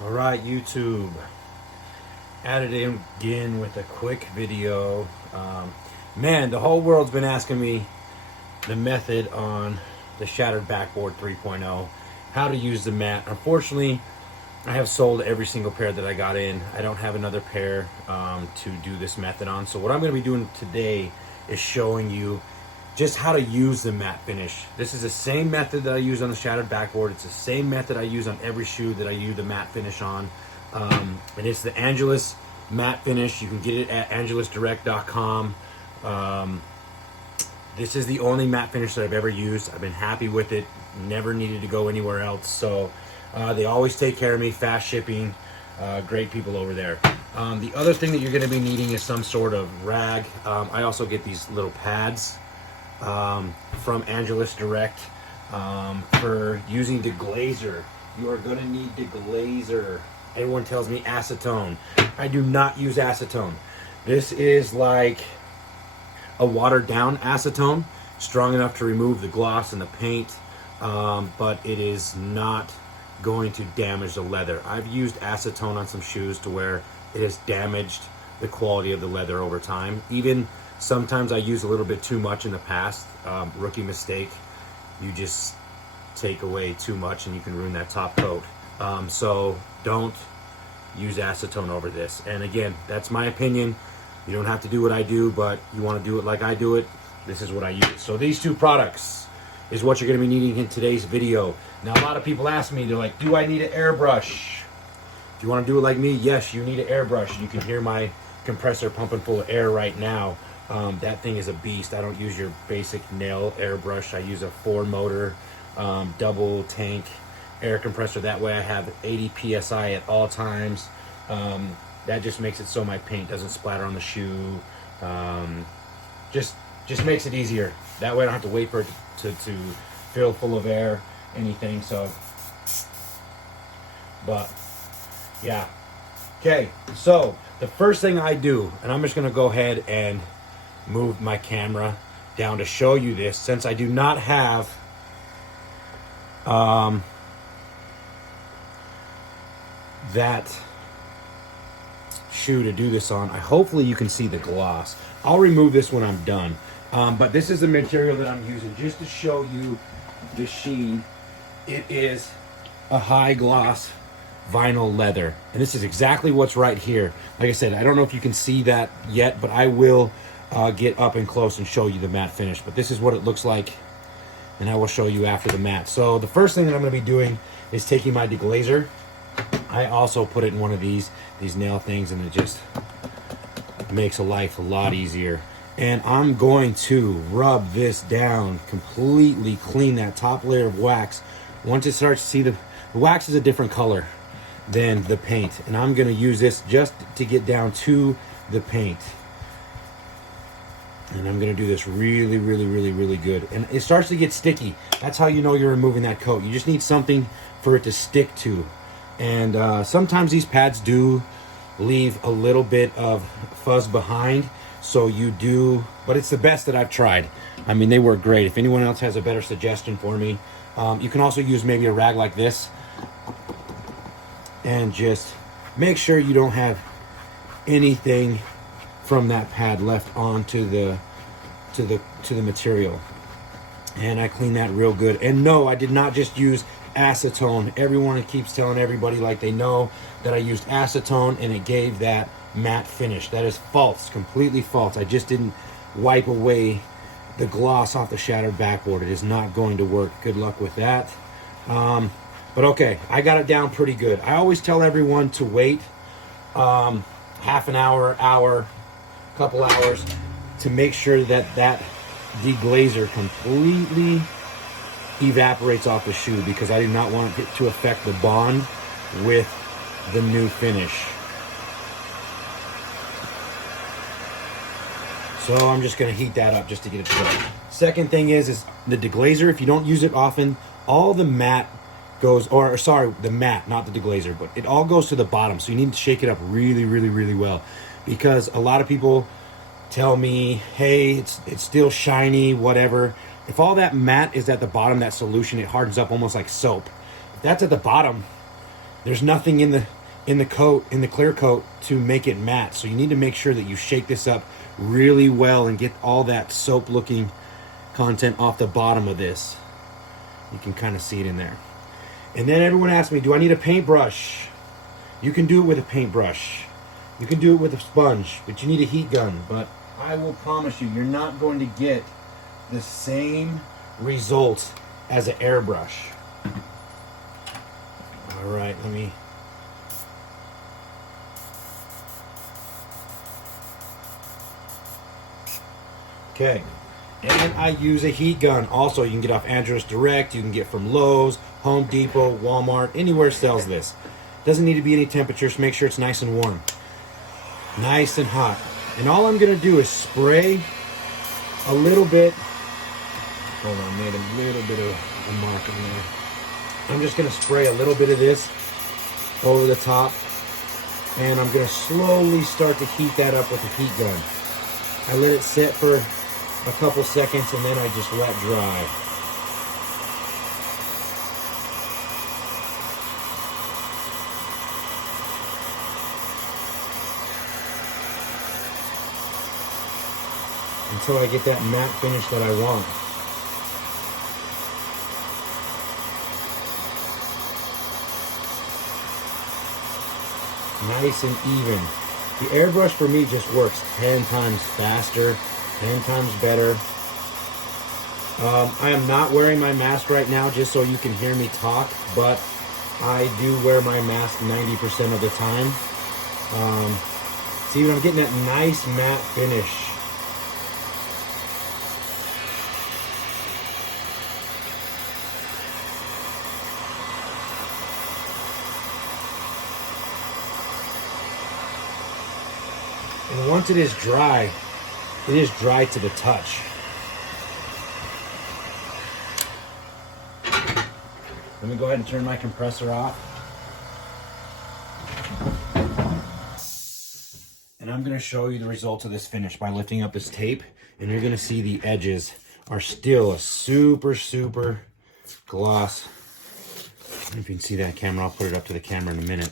All right, YouTube. At it again with a quick video. Man, the whole world's been asking me the method on the Shattered Backboard 3.0, how to use the mat. Unfortunately, I have sold every single pair that I got in. I don't have another pair to do this method on. So what I'm going to be doing today is showing you just how to use the matte finish. This is the same method that I use on the Shattered Backboard. It's the same method I use on every shoe that I use the matte finish on. And it's the Angelus matte finish. You can get it at angelusdirect.com. This is the only matte finish that I've ever used. I've been happy with it. Never needed to go anywhere else. So they always take care of me. Fast shipping. Great people over there. The other thing that you're going to be needing is some sort of rag. I also get these little pads from Angelus Direct for using deglazer. You are going to need deglazer. Everyone tells me acetone. I do not use acetone. This is like a watered down acetone, strong enough to remove the gloss and the paint, but it is not going to damage the leather. I've used acetone on some shoes to where it has damaged the quality of the leather over time. Even sometimes I use a little bit too much in the past. Rookie mistake. You just take away too much and you can ruin that top coat. So don't use acetone over this. And again, that's my opinion. You don't have to do what I do, but you want to do it like I do it. This is what I use. So these two products is what you're going to be needing in today's video. Now, a lot of people ask me, they're like, do I need an airbrush? If you want to do it like me, yes, you need an airbrush. You can hear my compressor pumping full of air right now. That thing is a beast. I don't use your basic nail airbrush. I use a 4-motor double tank air compressor. That way I have 80 psi at all times. That just makes it so my paint doesn't splatter on the shoe. Just makes it easier. That way I don't have to wait for it to fill full of air, anything. So, but yeah. Okay, so the first thing I do, and I'm just gonna go ahead and move my camera down to show you this, since I do not have that shoe to do this on. Hopefully you can see the gloss. I'll remove this when I'm done. But this is the material that I'm using just to show you the sheen. It is a high gloss vinyl leather. And this is exactly what's right here. Like I said, I don't know if you can see that yet, but I will get up and close and show you the matte finish. But this is what it looks like, and I will show you after the matte. So the first thing that I'm going to be doing is taking my deglazer. I also put it in one of these nail things, and it just makes life a lot easier. And I'm going to rub this down, completely clean that top layer of wax. Once it starts to see the wax is a different color than the paint, and I'm going to use this just to get down to the paint. And I'm going to do this really good. And it starts to get sticky. That's how you know you're removing that coat. You just need something for it to stick to. And sometimes these pads do leave a little bit of fuzz behind. So you do, but it's the best that I've tried. I mean, they work great. If anyone else has a better suggestion for me, you can also use maybe a rag like this. And just make sure you don't have anything from that pad left onto the material. And I clean that real good. And no, I did not just use acetone. Everyone keeps telling everybody like they know that I used acetone and it gave that matte finish. That is false, completely false. I just didn't wipe away the gloss off the Shattered Backboard. It is not going to work. Good luck with that. But okay, I got it down pretty good. I always tell everyone to wait half an hour, couple hours to make sure that that deglazer completely evaporates off the shoe, because I do not want it to affect the bond with the new finish. So I'm just going to heat that up just to get it started. Second thing is the deglazer. If you don't use it often, all the matte goes, or sorry, the matte, not the deglazer, but it all goes to the bottom. So you need to shake it up really well, because a lot of people tell me, hey, it's still shiny, whatever. If all that matte is at the bottom, that solution, it hardens up almost like soap. If that's at the bottom, there's nothing in the clear coat to make it matte. So you need to make sure that you shake this up really well and get all that soap looking content off the bottom of this. You can kind of see it in there. And then everyone asks me, do I need a paintbrush? You can do it with a paintbrush. You can do it with a sponge, but you need a heat gun. But I will promise you, you're not going to get the same result as an airbrush. All right, let me... Okay, and I use a heat gun. Also, you can get off Angelus Direct, you can get from Lowe's, Home Depot, Walmart, anywhere sells this. Doesn't need to be any temperature, so make sure it's nice and warm. Nice and hot. And all I'm gonna do is spray a little bit. Hold on, made a little bit of a mark in there. I'm just gonna spray a little bit of this over the top, and I'm gonna slowly start to heat that up with the heat gun. I let it sit for a couple seconds and then I just let dry. Until I get that matte finish that I want. Nice and even. The airbrush for me just works 10 times faster, 10 times better. I am not wearing my mask right now just so you can hear me talk, but I do wear my mask 90% of the time. See, I'm getting that nice matte finish. And once it is dry to the touch. Let me go ahead and turn my compressor off. And I'm gonna show you the results of this finish by lifting up this tape, and you're gonna see the edges are still a super, super gloss. If you can see that camera, I'll put it up to the camera in a minute.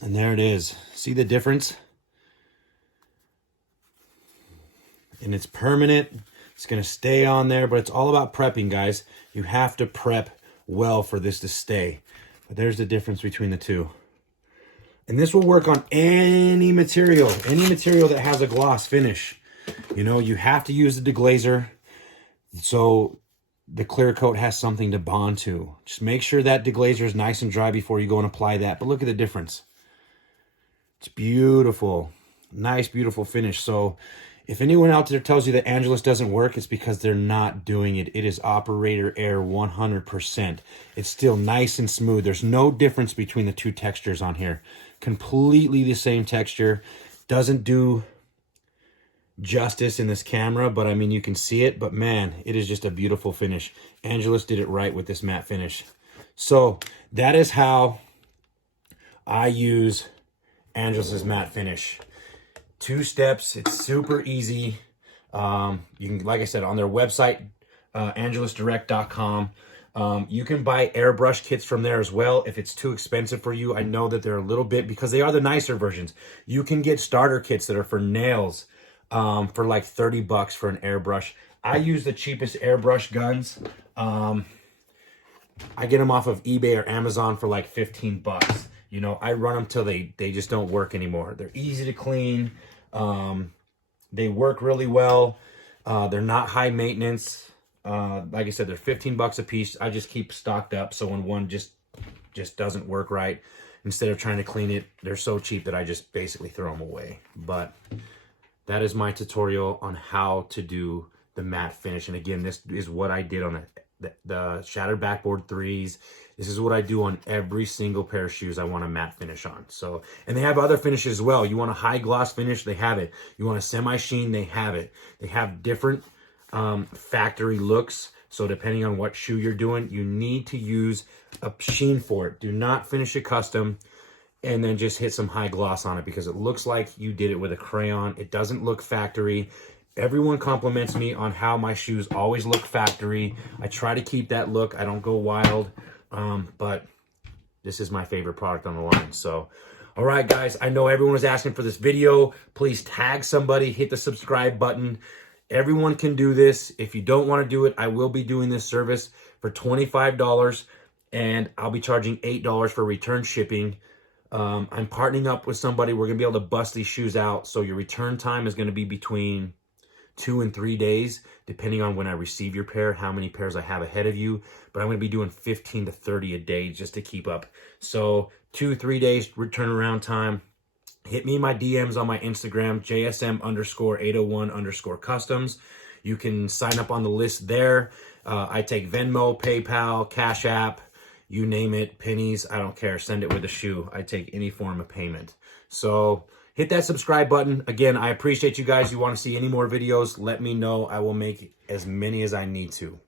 And there it is. See the difference? And it's permanent. It's going to stay on there, but it's all about prepping, guys. You have to prep well for this to stay. But there's the difference between the two. And this will work on any material that has a gloss finish. You know, you have to use the deglazer so the clear coat has something to bond to. Just make sure that deglazer is nice and dry before you go and apply that. But look at the difference. It's beautiful. Nice, beautiful finish. So if anyone out there tells you that Angelus doesn't work, it's because they're not doing it. It is operator error 100%. It's still nice and smooth. There's no difference between the two textures on here. Completely the same texture. Doesn't do justice in this camera, but I mean, you can see it. But man, it is just a beautiful finish. Angelus did it right with this matte finish. So that is how I use Angelus's matte finish. 2 steps. It's super easy. You can, like I said, on their website, angelusdirect.com. You can buy airbrush kits from there as well if it's too expensive for you. I know that they're a little bit, because they are the nicer versions. You can get starter kits that are for nails for like $30 for an airbrush. I use the cheapest airbrush guns. I get them off of eBay or Amazon for like 15 bucks. You know, I run them till they just don't work anymore. They're easy to clean. They work really well. They're not high maintenance. Like I said, they're 15 bucks a piece. I just keep stocked up, so when one just doesn't work right, instead of trying to clean it, they're so cheap that I just basically throw them away. But that is my tutorial on how to do the matte finish. And again, this is what I did on the Shattered Backboard 3s. This is what I do on every single pair of shoes I want a matte finish on. So, and they have other finishes as well. You want a high gloss finish, they have it. You want a semi-sheen, they have it. They have different factory looks. So depending on what shoe you're doing, you need to use a sheen for it. Do not finish it custom and then just hit some high gloss on it, because it looks like you did it with a crayon. It doesn't look factory. Everyone compliments me on how my shoes always look factory. I try to keep that look. I don't go wild, but this is my favorite product on the line. So, all right, guys, I know everyone was asking for this video. Please tag somebody, hit the subscribe button. Everyone can do this. If you don't want to do it, I will be doing this service for $25, and I'll be charging $8 for return shipping. I'm partnering up with somebody. We're going to be able to bust these shoes out. So your return time is going to be between 2 and 3 days, depending on when I receive your pair, how many pairs I have ahead of you. But I'm going to be doing 15 to 30 a day just to keep up. So 2-3 days return around time. Hit me in my DMs on my Instagram, JSM_801_customs. You can sign up on the list there. I take Venmo, PayPal, Cash App, you name it, pennies, I don't care. Send it with a shoe. I take any form of payment. So hit that subscribe button. Again, I appreciate you guys. You want to see any more videos, let me know. I will make as many as I need to.